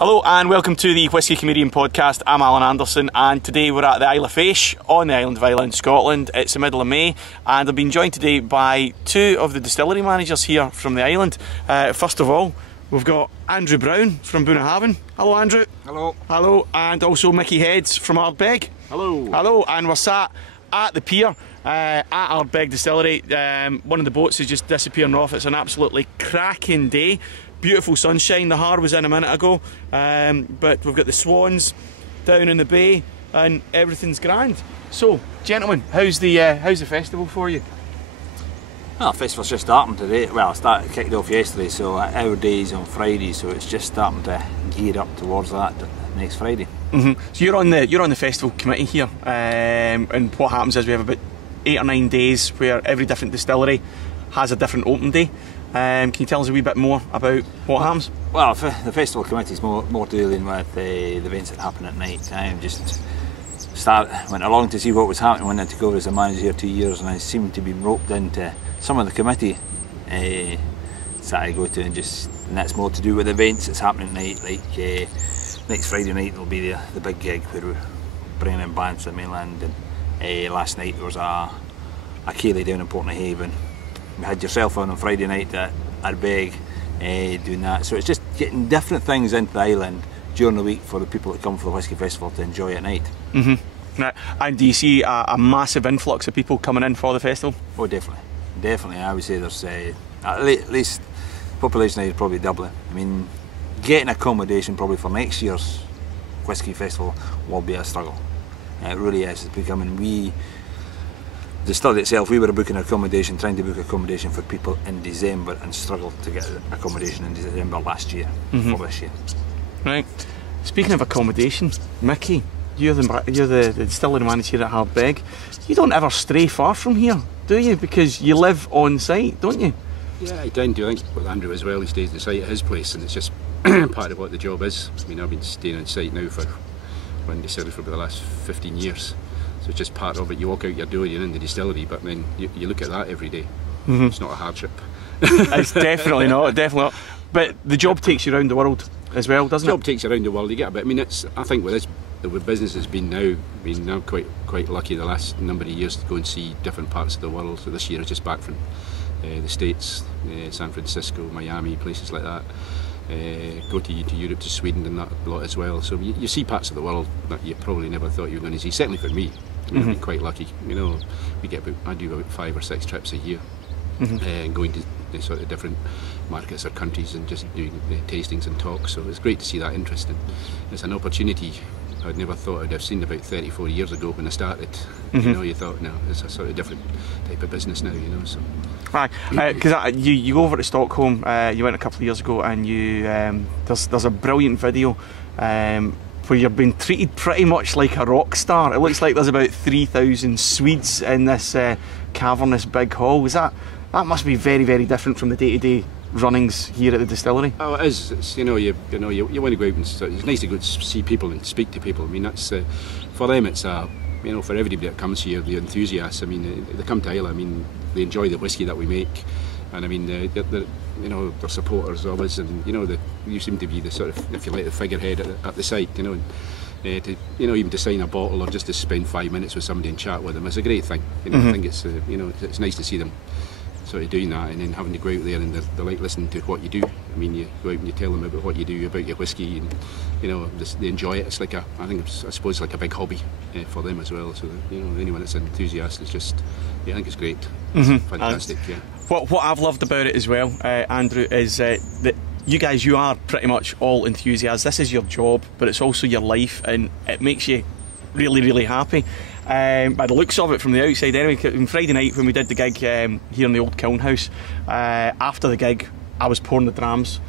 Hello and welcome to the Whisky Comedian podcast. I'm Alan Anderson and today we're at the Islay Feis on the island of Islay in Scotland. It's the middle of May and I've been joined today by two of the distillery managers here from the island. First of all, we've got Andrew Brown from Bunnahabhain. Hello Andrew. Hello. Hello, and also Mickey Heads from Ardbeg. Hello. Hello, and we're sat at the pier at Ardbeg Distillery. One of the boats is just disappearing off. It's an absolutely cracking day. Beautiful sunshine. The Har was in a minute ago, but we've got the swans down in the bay and everything's grand. So, gentlemen, how's the festival for you? Well, the festival's just starting today. Well, it kicked off yesterday, so our day's on Friday, so it's just starting to gear up towards that next Friday. So you're on the festival committee here, and what happens is we have about 8 or 9 days where every different distillery has a different open day. Can you tell us a wee bit more about what happens? Well, the festival committee is more dealing with the events that happen at night. I just went along to see what was happening when I took over as a manager here 2 years, and I seemed to be roped into some of the committee that I go to, and that's more to do with events that's happening at night. Like next Friday night will be the big gig where we're bringing in bands to the mainland, and last night there was a ceilidh down in Bunnahabhain. We had yourself on Friday night at Ardbeg doing that, so it's just getting different things into the island during the week for the people that come for the Whisky Festival to enjoy at night. Right. And do you see a massive influx of people coming in for the festival? Oh, definitely. I would say there's at least population is probably doubling. I mean, getting accommodation probably for next year's Whisky Festival will be a struggle. It really is. It's becoming the study itself, we were trying to book accommodation for people in December, and struggled to get accommodation in December last year for this year. Right. Speaking of accommodation, Mickey, you're the distillery manager here at Ardbeg. You don't ever stray far from here, do you? Because you live on site, don't you? Yeah, I tend to. I think with Andrew as well, he stays at site at his place, and it's just part of what the job is. I mean, I've been staying on site now for running distillery for about the last 15 years. So it's just part of it. You walk out your door, you're in the distillery, but then you look at that every day. It's not a hardship. It's definitely not. But the job takes you around the world as well, doesn't it? The job takes you around the world. You get a bit. I mean, I think with business has been now quite lucky the last number of years to go and see different parts of the world. So this year I was just back from the States, San Francisco, Miami, places like that. Go to Europe, to Sweden and that a lot as well. So you see parts of the world that you probably never thought you were going to see. Certainly for me, I've been quite lucky. You know, I do about 5 or 6 trips a year, and going to sort of different markets or countries and just doing tastings and talks. So it's great to see that interest, and it's an opportunity I'd never thought I'd have seen about 34 years ago when I started. You know, you thought, no, it's a sort of different type of business now, you know. So. Right, because you go over to Stockholm, you went a couple of years ago, and there's a brilliant video where you're being treated pretty much like a rock star. It looks like there's about 3,000 Swedes in this cavernous big hall. That must be very, very different from the day-to-day runnings here at the distillery. Oh, it is. It's, you want to go out and it's nice to go see people and speak to people. I mean, that's for them. It's for everybody that comes here, the enthusiasts. I mean, they come to Islay. I mean, they enjoy the whisky that we make, and I mean, they're supporters of us, and you seem to be the sort of, if you like, the figurehead at the site. Even to sign a bottle or just to spend 5 minutes with somebody and chat with them is a great thing. I think it's it's nice to see them sort of doing that, and then having to go out there and they like listening to what you do. I mean, you go out and you tell them about what you do, about your whisky, and they enjoy it. It's like I suppose like a big hobby for them as well. So anyone that's an enthusiast is just, I think it's great. It's fantastic. Yeah. What I've loved about it as well, Andrew, is that you are pretty much all enthusiasts. This is your job, but it's also your life, and it makes you really, really happy. By the looks of it from the outside anyway. On Friday night when we did the gig here in the old kiln house, after the gig I was pouring the drams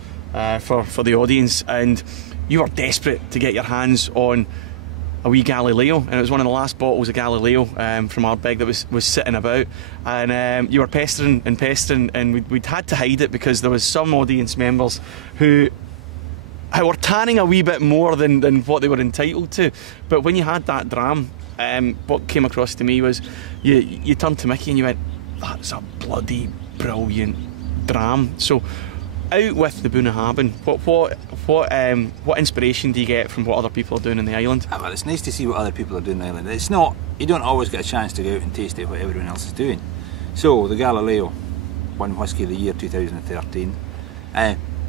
for the audience, and you were desperate to get your hands on a wee Galileo, and it was one of the last bottles of Galileo from Ardbeg that was sitting about, and you were pestering, and we'd had to hide it because there was some audience members who were tanning a wee bit more than what they were entitled to. But when you had that dram, what came across to me was you turned to Mickey and you went, "That's a bloody brilliant dram." So out with the Bunnahabhain, what inspiration do you get from what other people are doing in the island? Well, it's nice to see what other people are doing in the island. It's not, you don't always get a chance to go out and taste it what everyone else is doing. So the Galileo won Whisky of the Year 2013.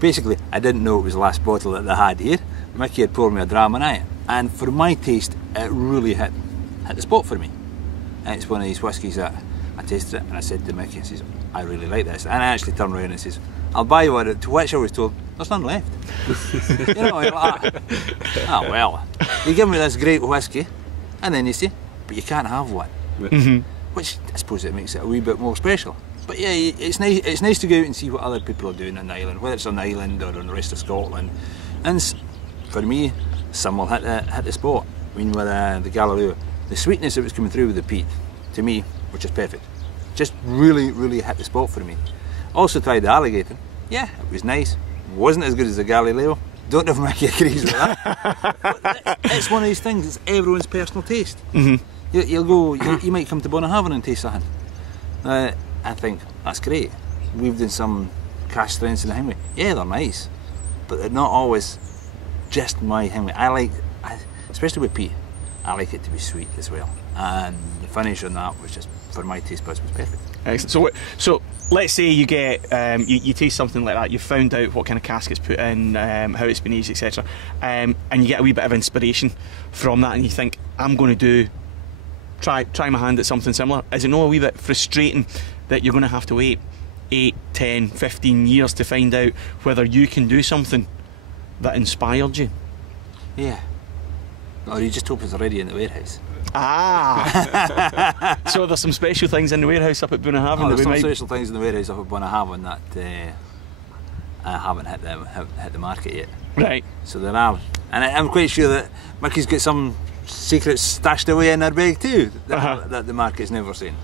Basically, I didn't know it was the last bottle that they had here. Mickey had poured me a dram on it, and for my taste, it really hit the spot for me. And it's one of these whiskies that I tasted it, and I said to Mickey, I says, I really like this. And I actually turned around and says, I'll buy you one, to which I was told, there's none left. You know, you're like, oh well, you give me this great whisky, and then you say, but you can't have one. Which I suppose it makes it a wee bit more special. But yeah, it's nice to go out and see what other people are doing on the island, whether it's on the island or on the rest of Scotland. And for me, some will hit the spot. I mean, with the Galileo, the sweetness that was coming through with the peat, to me, which is perfect. Just really, really hit the spot for me. Also tried the Alligator. Yeah, it was nice. Wasn't as good as the Galileo. Don't know if Mickey agrees with that. But it's one of these things, it's everyone's personal taste. You might come to Bunnahabhain and taste something. I think, that's great. We've done some cash strengths in the Hemingway. Yeah, they're nice, but they're not always just my Hemingway. Especially with peat, I like it to be sweet as well. And the finish on that was just, for my taste buds, was perfect. Excellent. So let's say you get, you taste something like that, you've found out what kind of cask it's put in, how it's been aged, etc. And you get a wee bit of inspiration from that, and you think, I'm going to try my hand at something similar. Is it not a wee bit frustrating that you're going to have to wait 8, 10, 15 years to find out whether you can do something that inspired you? Yeah. Or you just hope it's already in the warehouse. Ah! So there's some special things in the warehouse up at Bunnahabhain. There's some special things in the warehouse up at Bunnahabhain that haven't hit the market yet. Right. So there are. And I'm quite sure that Mickey's got some secrets stashed away in Ardbeg too that the market's never seen.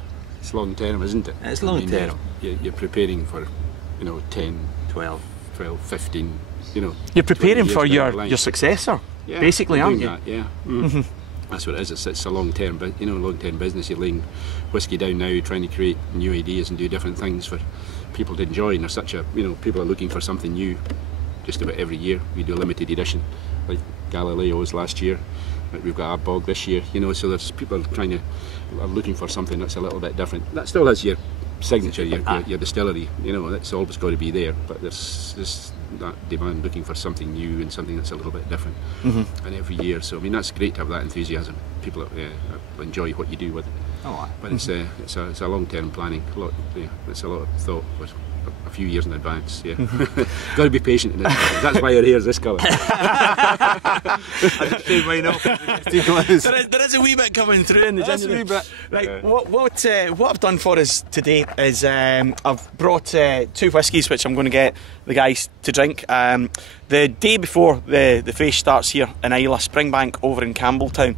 It's long term, isn't it? It's long term. You're preparing for, 10, 12, 15, You're preparing for your successor, basically, aren't you? That, yeah. That's what it is. It's a long term, business. You're laying whisky down now, trying to create new ideas and do different things for people to enjoy. And there's such a, people are looking for something new just about every year. We do a limited edition, like Galileo's last year. We've got Ardbeg this year, so there's people are looking for something that's a little bit different. That still has your signature, your distillery, that's always got to be there, but there's that demand looking for something new and something that's a little bit different. And every year, so I mean, that's great to have that enthusiasm. People enjoy what you do with it. But it's a long-term planning. It's a lot of thought, but a few years in advance. Got to be patient in this. That's why your hair's this colour. I just shaved mine off. There is a wee bit coming through in the January. Right. What I've done for us today is I've brought 2 whiskies which I'm going to get the guys to drink. The day before the Feis starts here in Islay, Springbank over in Campbelltown,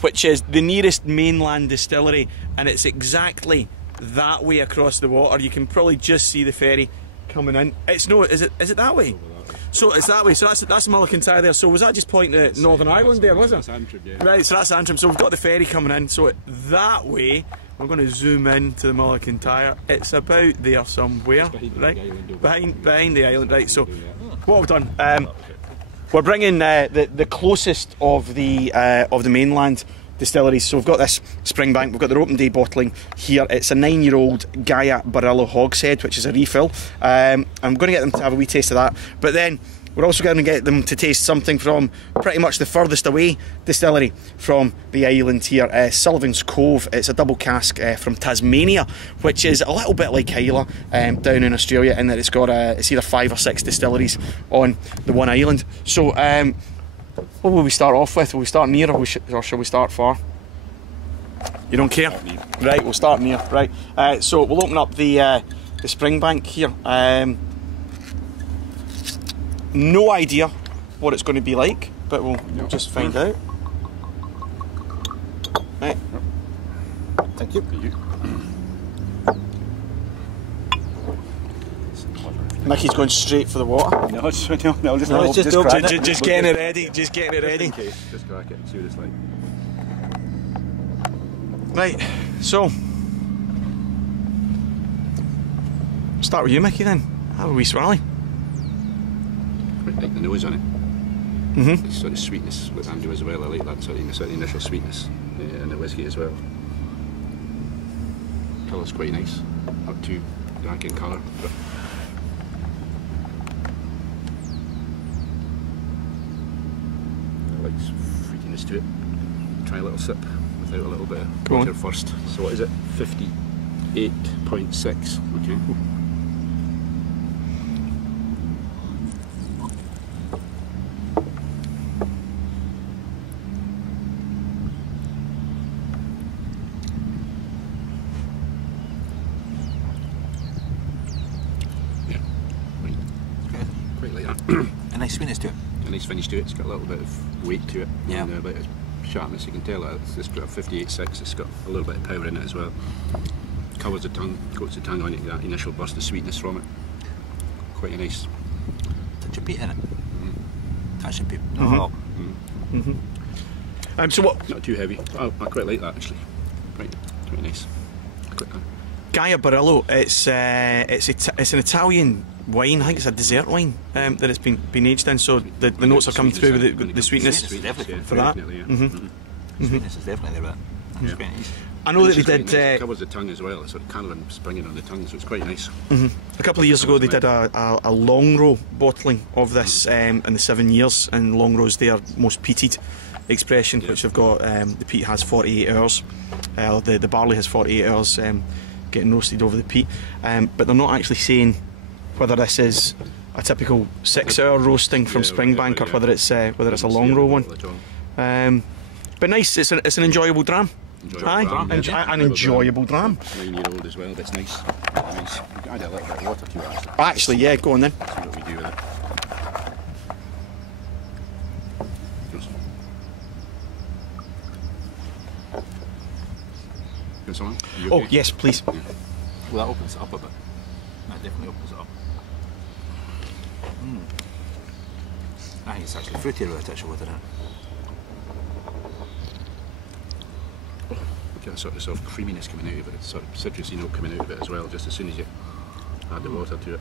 which is the nearest mainland distillery, and it's exactly that way across the water. You can probably just see the ferry coming in. Is it that way? So it's that way. So that's Mulligan Tire there. So was that just pointing at Northern Ireland there, was it? That's Antrim, yeah. Right, so that's Antrim. So we've got the ferry coming in. So that way, we're going to zoom in to the Mulligan Tire. It's about there somewhere, right? Behind the island, right? So what we've done, we're bringing the closest of the mainland distilleries. So we've got this Springbank, we've got their open day bottling here. It's a 9-year-old Gaia Borolo hogshead, which is a refill. I'm going to get them to have a wee taste of that, but then we're also going to get them to taste something from pretty much the furthest away distillery from the island here, Sullivan's Cove. It's a double cask from Tasmania, which is a little bit like Islay down in Australia, in that it's got it's either 5 or 6 distilleries on the one island. So what will we start off with? Will we start near or shall we start far? You don't care? Right, we'll start near. Right, so we'll open up the Springbank here. No idea what it's going to be like, but we'll just find out. Right. Thank you. Mickey's going straight for the water. No, just getting it ready. Just getting it ready. Just crack it and see what it's like. Right, so start with you, Mickey. Then have a wee swirly. like the nose on it. The sort of sweetness with Andrew as well. I like that sort of initial sweetness in the whiskey as well. Colour's quite nice, not too dark in colour. But I like fruitiness to it. Try a little sip without a little bit of water first. So what is it? 58.6. Okay. A nice sweetness to it. A nice finish to it. It's got a little bit of weight to it. Yeah. And a bit of sharpness. You can tell that it's got a 58.6. It's got a little bit of power in it as well. Covers the tongue, coats the tongue on it. That initial burst of sweetness from it. Quite a nice. Touch of peat in it. Touch of peat. Not a lot. So what? Not too heavy. Oh, I quite like that actually. Quite nice. Quite that. Gaia Borolo. It's an Italian wine. I think it's a dessert wine that it's been aged in. So the notes are coming through with the sweetness for that. Sweetness is definitely there. That's quite nice. I know that they did. It covers the tongue as well. It's sort of colour springing on the tongue, so it's quite nice. A couple of years ago, they did a long row bottling of this in the 7 years, and long row's their most peated expression, which they've got. The peat has 48 hours. The barley has 48 hours getting roasted over the peat, but they're not actually saying whether this is a typical 6-hour roasting from Springbank or whether it's a long row one. But nice. It's an enjoyable dram. An enjoyable dram. 9-year-old as well, that's nice. Nice. You can add a little bit of water to it Actually, yeah, go on then. See what we do with it. Got someone? You Oh, okay? yes, please. Well, that opens it up a bit. That definitely opens it up. I think it's actually fruitier with a touch of water in it. Get a sort of creaminess coming out of it, it's sort of citrusy note coming out of it as well, just as soon as you add the water to it.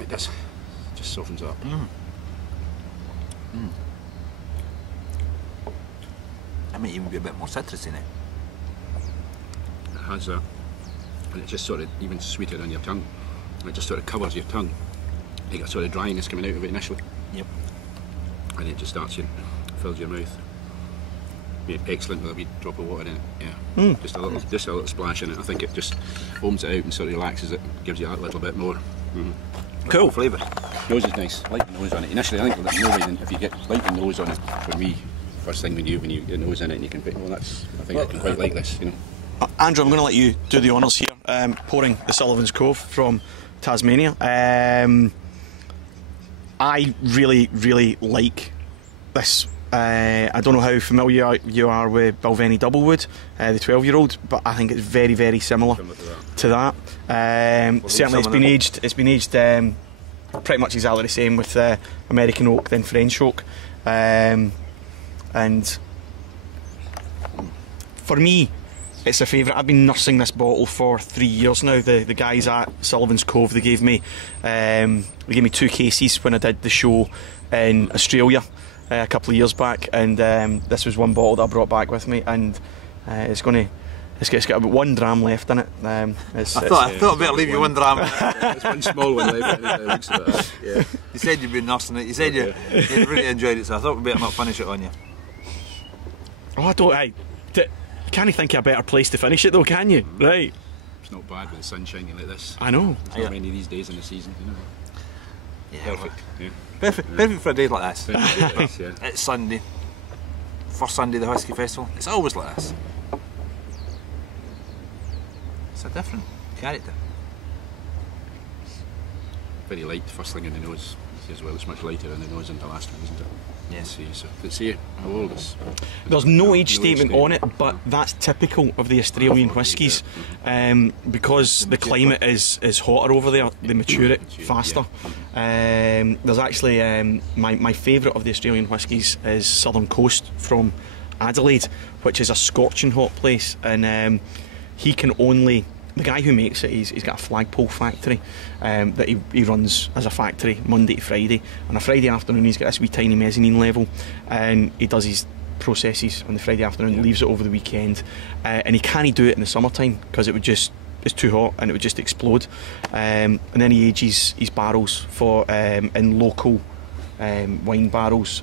It does, just softens up. It might even be a bit more citrusy in it. It has that, and it's just sort of even sweeter on your tongue, and it just sort of covers your tongue. You get sort of dryness coming out of it initially. Yep. And it just starts, fills your mouth. Yeah, excellent with a wee drop of water in it. Yeah, just a little splash in it. I think it just foams it out and sort of relaxes it, gives you that little bit more. Cool flavour. Nose is nice. I like the nose on it. Initially, I think there's no reason if you get like the nose on it. For me, first thing when you get the nose in it, and you can think, well, I think I can quite like this. Andrew, I'm going to let you do the honours here, pouring the Sullivan's Cove from Tasmania. I really like this. I don't know how familiar you are with Balvenie Doublewood, the 12-year-old, but I think it's very similar to that. Certainly, it's been aged pretty much exactly the same with American oak than French oak, and for me, it's a favourite. I've been nursing this bottle for 3 years now. The guys at Sullivan's Cove, they gave me 2 cases when I did the show in Australia a couple of years back, and this was one bottle that I brought back with me, and it's got about 1 dram left in it. I thought I'd better leave you 1 dram. There's one small one left. Yeah. You said you'd been nursing it. You said you really enjoyed it, so I thought we'd better not finish it on you. Oh, you can't think of a better place to finish it though, can you? Right. It's not bad with the sun shining like this. I know. There's not many these days in the season, Yeah, Perfect. Yeah. Perfect for a day like this. Yeah. It's Sunday. First Sunday of the Whisky Festival. It's always like this. It's a different character. Very light, first thing in the nose as well. It's much lighter in the nose than the last one, isn't it? Yes. Let's see how old it is. There's no age statement on it, but that's typical of the Australian whiskies, because the climate is hotter over there. They mature it faster. There's actually my favourite of the Australian whiskies is Southern Coast from Adelaide, which is a scorching hot place, and he can only the guy who makes it, he's got a flagpole factory that he runs as a factory Monday to Friday. On a Friday afternoon he's got this wee tiny mezzanine level, and he does his processes on the Friday afternoon, leaves it over the weekend, and he can't do it in the summertime because it's too hot and it would just explode. And then he ages his barrels for in local wine barrels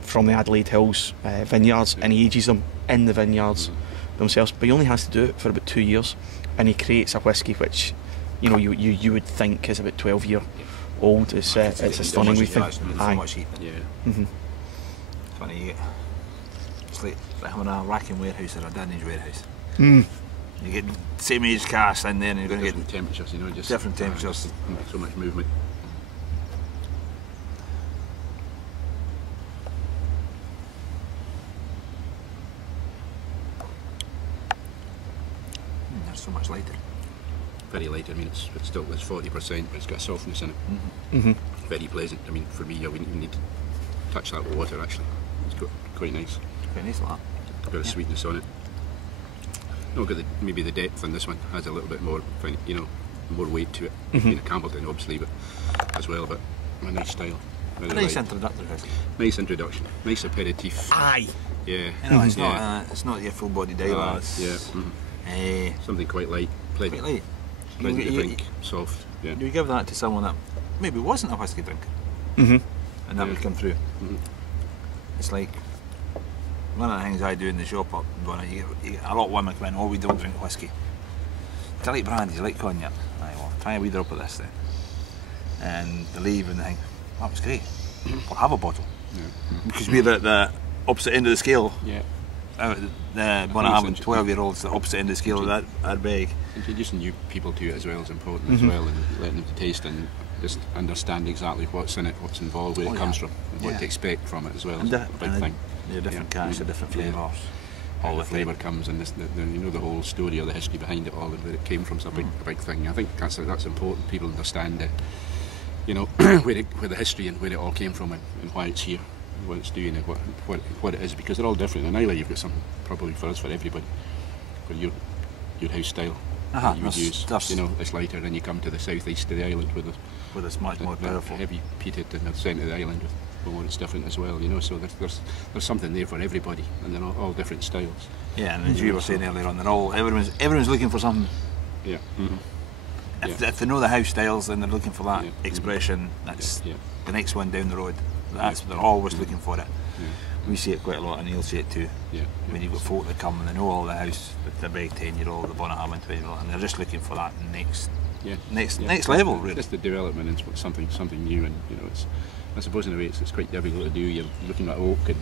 from the Adelaide Hills vineyards, and he ages them in the vineyards themselves, but he only has to do it for about 2 years, and he creates a whisky which, you know, you would think is about 12 year old. It's a stunning wee thing. Funny, it's like having a racking warehouse or a dunnage warehouse. You get the same age cast in there, and you're going to get different temperatures, you know, just different temperatures. So much movement. That's so much lighter. Very light. I mean, it's still 40%, but it's got a softness in it. Very pleasant. I mean, for me, I wouldn't even need to touch that with water. Actually, it's quite nice. Quite nice, like that. Got a sweetness on it. No, got maybe the depth on this one has a little bit more, you know, more weight to it. Being a Campbellton, obviously, but as well, but a nice style. A nice introductory. Nice introduction. Nice aperitif. Aye. Yeah. You know, it's not your full body dialogue. Something quite light. Quite light. Pleasant to drink, soft. Yeah. You give that to someone that maybe wasn't a whisky drinker, and that would come through. It's like one of the things I do in the shop up in Bunnahabhain, you get a lot of women come in, oh, we don't drink whisky. Do you like brandy? Do you like cognac? Aye, well, try a wee drop of this then. And they leave and they think, that was great, we'll have a bottle. Because we're at the opposite end of the scale. The Bunnahabhain 12-year-olds, the opposite end of the scale of that Ardbeg. Introducing new people to it as well is important as well, and letting them to taste and just understand exactly what's in it, what's involved, where it comes from, and what to expect from it as well. It's a big thing. Yeah, different cash, different flavours. All the flavour comes, and you know, the whole story or the history behind it all, and where it came from is a big thing. I think that's important. People understand it, you know, where the history and where it all came from, and why it's here, what it's doing, and what it is, because they're all different. In Islay, you've got something probably for everybody. For your house style you would use, you know, it's lighter. Then you come to the southeast of the island with it's much more powerful, heavy peated, and the centre of the island with it's different as well, you know. So there's something there for everybody, and they're all different styles. Yeah, and as you were saying earlier on, everyone's looking for something. Yeah. If they know the house styles, then they're looking for that expression. That's the next one down the road. They're always looking for it. We see it quite a lot, and you'll see it too. When you've got folk that come and they know all the house, the big 10-year-old, the Bunnahabhain 20-year-old, and they're just looking for that next level, really. Just the development and something new, and you know, it's, I suppose in a way it's quite difficult to do. You're looking at oak and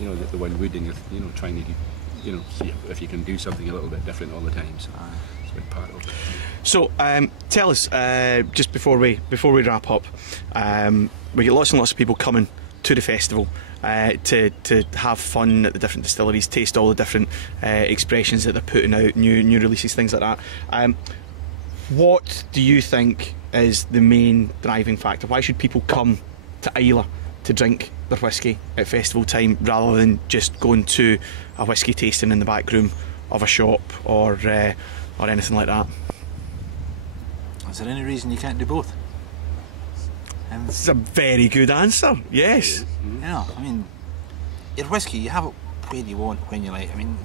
you know the one wood, and you're trying to do, you know, see if you can do something a little bit different all the time. So it's a big part of it. So tell us, just before we wrap up, we get lots and lots of people coming to the festival to have fun at the different distilleries, taste all the different expressions that they're putting out, new releases, things like that. What do you think is the main driving factor? Why should people come to Islay to drink their whisky at festival time rather than just going to a whisky tasting in the back room of a shop or anything like that? Is there any reason you can't do both? It's a very good answer, yes. You know, I mean, your whisky, you have it where you want, when you like. I mean,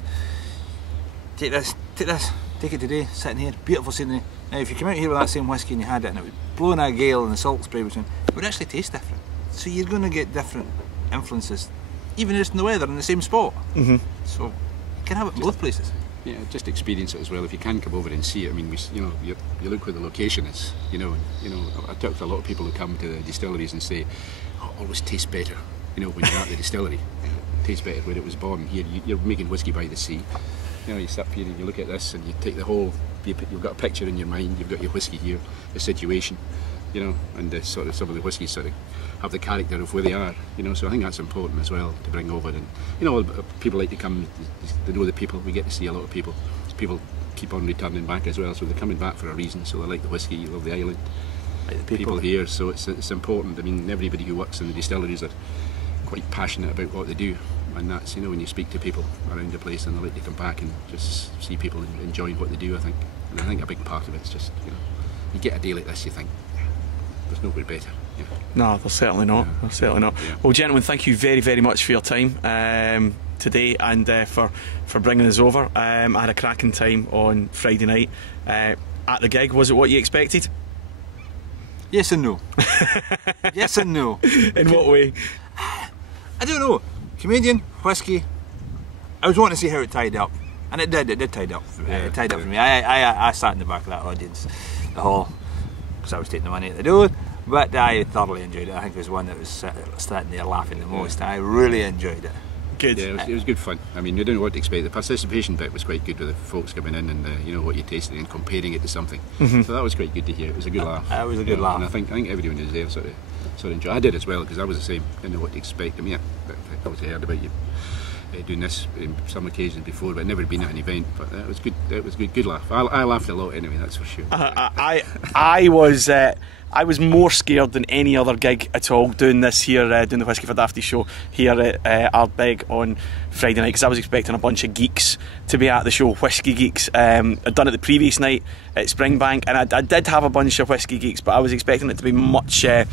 take it today, sitting here, beautiful scenery. Now, if you come out here with that same whisky and you had it and it would blow in a gale and the salt spray was in, it would actually taste different. So you're going to get different influences, even just in the weather in the same spot. So you can have it in both places. Yeah, just experience it as well. If you can come over and see it, I mean, you look where the location is. You know, I talk to a lot of people who come to the distilleries and say, oh, it always tastes better. You know, when you're at the distillery, it tastes better where it was born. Here, you're making whisky by the sea. You know, you sit up here and you look at this, and you take the whole. You've got a picture in your mind. You've got your whisky here, the situation. You know, and sort of some of the whiskies sort of have the character of where they are. You know, so I think that's important as well to bring over. And you know, people like to come. They know the people. We get to see a lot of people. People keep on returning back as well, so they're coming back for a reason. So they like the whisky. You love the island. Like the people here. So it's important. I mean, everybody who works in the distilleries are quite passionate about what they do, and that's, you know, when you speak to people around the place, and they like to come back and just see people enjoying what they do, I think. And I think a big part of it's just, you get a day like this, you think, there's nobody better. No, there's certainly not. Yeah. There's certainly not. Yeah. Well, gentlemen, thank you very, very much for your time today and for bringing us over. I had a cracking time on Friday night at the gig. Was it what you expected? Yes and no. Yes and no. In what way? I don't know. Comedian, whiskey. I was wanting to see how it tied up, and it did. It did tied up. It tied up for me. I sat in the back of that audience, the hall, because I was taking the money at the door. But I thoroughly enjoyed it. I think it was one that was sitting there laughing the most. I really enjoyed it. Good. Yeah, it was good fun. I mean, you didn't know what to expect. The participation bit was quite good with the folks coming in and what you tasted and comparing it to something. So that was quite good to hear. It was a good laugh. It was a good laugh. And I think everyone who was there sort of enjoyed. I did as well, because I was the same. Didn't know what to expect. I mean, I obviously heard about you doing this in some occasions before, but I'd never been at an event. But it was good. It was good. Good laugh. I laughed a lot anyway. That's for sure. I was more scared than any other gig at all doing this here, doing the Whisky for Dafty show here at Ardbeg on Friday night, because I was expecting a bunch of geeks to be at the show, whisky geeks. I'd done it the previous night at Springbank, and I did have a bunch of whisky geeks, but I was expecting it to be much. I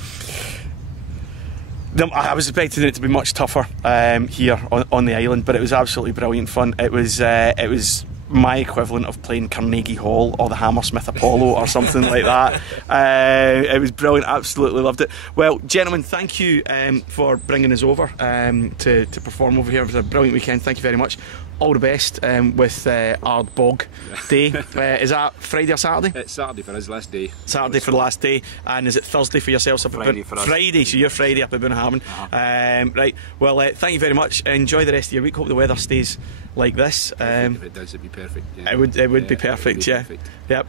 was expecting it to be much tougher here on the island, but it was absolutely brilliant fun. It was my equivalent of playing Carnegie Hall or the Hammersmith Apollo or something like that. It was brilliant, absolutely loved it. Well, gentlemen, thank you for bringing us over to perform over here. It was a brilliant weekend, thank you very much. All the best with Ardbeg Day. Is that Friday or Saturday? It's Saturday for his last day. Saturday for the last day. And is it Thursday for yourselves? Friday for us. Friday, so you're Friday up at Bunnahabhain. Right, well, thank you very much. Enjoy the rest of your week. Hope the weather stays like this. If it does, it'd be perfect. Yeah. It would be perfect, yeah. Perfect. Yep.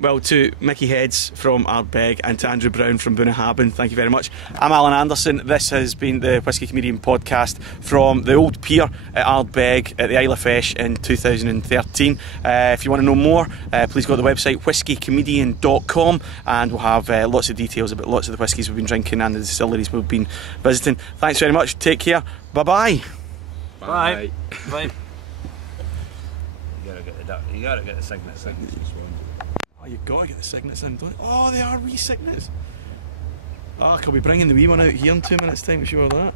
Well, to Mickey Heads from Ardbeg and to Andrew Brown from Bunnahabhain, thank you very much. I'm Alan Anderson. This has been the Whisky Comedian podcast from the Old Pier at Ardbeg at the Islay Feis in 2013. If you want to know more, please go to the website whiskycomedian.com, and we'll have lots of details about lots of the whiskies we've been drinking and the distilleries we've been visiting. Thanks very much. Take care. Bye-bye. Bye. Bye. You gotta get the cygnets in. Oh, you've got to get the cygnets in, don't you? Oh, they are wee cygnets. Oh, I could be bringing the wee one out here in 2 minutes' time to show her that.